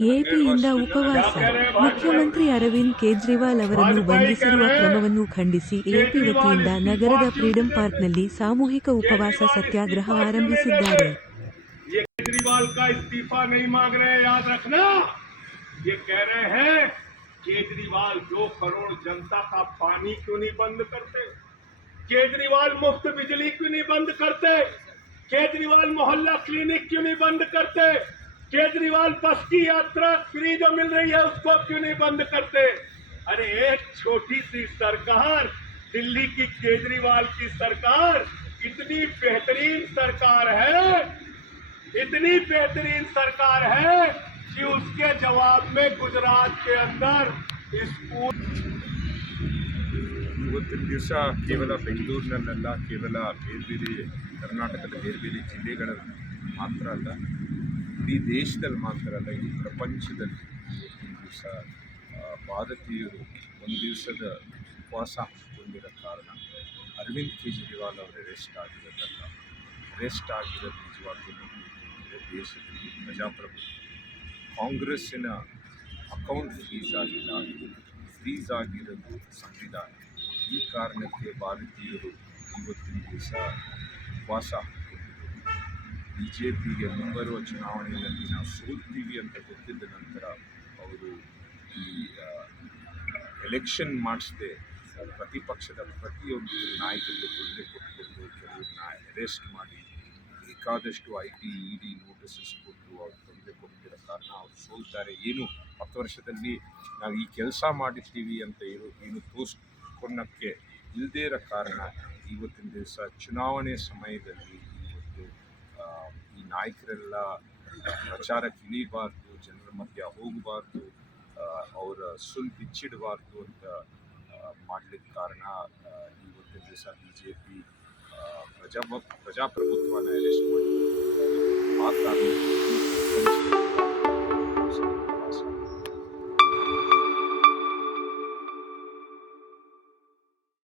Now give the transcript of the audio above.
ಎಪಿಯಿಂದ ಉಪವಾಸ. ಮುಖ್ಯಮಂತ್ರಿ ಅರವಿಂದ್ ಕೇಜ್ರಿವಾಲ್ ಅವರನ್ನು ಬಂಧಿಸಿರುವ ಕ್ರಮವನ್ನು ಖಂಡಿಸಿ ಎಪಿ ವತಿಯಿಂದ ನಗರದ ಫ್ರೀಡಂ ಪಾರ್ಕ್ನಲ್ಲಿ ಸಾಮೂಹಿಕ ಉಪವಾಸ ಸತ್ಯಾಗ್ರಹ ಆರಂಭಿಸಿದ್ದಾರೆ. केजरीवाल का इस्तीफा नहीं मांग रहे, याद रखना। ये कह रहे हैं केजरीवाल 2 करोड़ जनता का पानी क्यों नहीं बंद करते, केजरीवाल मुफ्त बिजली क्यों नहीं बंद करते, केजरीवाल मोहल्ला क्लिनिक क्यों नहीं बंद करते, केजरीवाल बस की यात्रा फ्री जो मिल रही है उसको क्यों नहीं बंद करते। अरे एक छोटी सी सरकार, दिल्ली की केजरीवाल की सरकार इतनी बेहतरीन सरकार है, इतनी बेहतरीन सरकार है कि उसके जवाब में गुजरात के अंदर स्कूल ಇವತ್ತಿನ ದಿವಸ ಕೇವಲ ಬೆಂಗಳೂರಿನಲ್ಲ, ಕೇವಲ ಬೇರೆ ಕರ್ನಾಟಕದ ಬೇರೆ ಜಿಲ್ಲೆಗಳಲ್ಲಿ ಮಾತ್ರ ಅಲ್ಲ, ಇಡೀ ದೇಶದಲ್ಲಿ ಮಾತ್ರ ಅಲ್ಲ, ಇಡೀ ಪ್ರಪಂಚದಲ್ಲಿ ಇವತ್ತಿನ ದಿವಸ ಭಾರತೀಯರು ಒಂದು ದಿವಸದ ಉಪವಾಸ ಹಾಕಿಕೊಂಡಿರೋ ಕಾರಣ ಅರವಿಂದ್ ಕೇಜ್ರಿವಾಲ್ ಅವರು ಅರೆಸ್ಟ್ ಆಗಿರೋದಲ್ಲ. ಅರೆಸ್ಟ್ ಆಗಿರೋದು ನಿಜವಾಗ್ಲೂ ದೇಶದಲ್ಲಿ ಪ್ರಜಾಪ್ರಭುತ್ವ, ಕಾಂಗ್ರೆಸ್ಸಿನ ಅಕೌಂಟ್ ಫ್ರೀಸ್ ಆಗಿರೋದು ಸಂವಿಧಾನ. ಈ ಕಾರಣಕ್ಕೆ ಭಾರತೀಯರು ಇವತ್ತಿನ ದಿವಸ ಉಪವಾಸ ಹಾಕಿಕೊಂಡಿದ್ದರು. BJPಗೆ ಮುಂಬರುವ ಚುನಾವಣೆಯಲ್ಲಿ ನಾವು ಸೋಲ್ತೀವಿ ಅಂತ ಗೊತ್ತಿದ್ದ ನಂತರ ಅವರು ಈ ಎಲೆಕ್ಷನ್ ಮಾಡಿಸದೆ ಪ್ರತಿಪಕ್ಷದ ಪ್ರತಿಯೊಂದು ನಾಯಕರಿಗೆ ತೊಂದರೆ ಕೊಟ್ಟುಕೊಂಡು ಕೆಲವ್ರನ್ನ ಅರೆಸ್ಟ್ ಮಾಡಿ ಬೇಕಾದಷ್ಟು IT ED ನೋಟಿಸಸ್ ಕೊಟ್ಟು ಅವ್ರು ತೊಂದರೆ ಕೊಡ್ತಿರೋ ಕಾರಣ ಅವ್ರು ಸೋಲ್ತಾರೆ. ಏನು 10 ವರ್ಷದಲ್ಲಿ ನಾವು ಈ ಕೆಲಸ ಮಾಡಿರ್ತೀವಿ ಅಂತ ಏನು ತೋರಿಸ್ಕೊಳಕ್ಕೆ ಇಲ್ಲದೇ ಇರೋ ಕಾರಣ ಇವತ್ತಿನ ದಿವಸ ಚುನಾವಣೆ ಸಮಯದಲ್ಲಿ ಇವತ್ತು ಈ ನಾಯಕರೆಲ್ಲ ಪ್ರಚಾರಕ್ಕೆ ಇಳಿಬಾರ್ದು, ಜನರ ಮಧ್ಯೆ ಹೋಗಬಾರ್ದು, ಅವರ ಸುಳ್ಳು ಬಿಚ್ಚಿಡಬಾರ್ದು ಅಂತ ಮಾಡಲಿಕ್ಕೆ ಕಾರಣ ಇವತ್ತಿನ ದಿವಸ BJP ಪ್ರಜಾಪ್ರಭುತ್ವನ ಅರೆಸ್ಟ್ ಮಾಡಿ ಆ ಕಾರಣ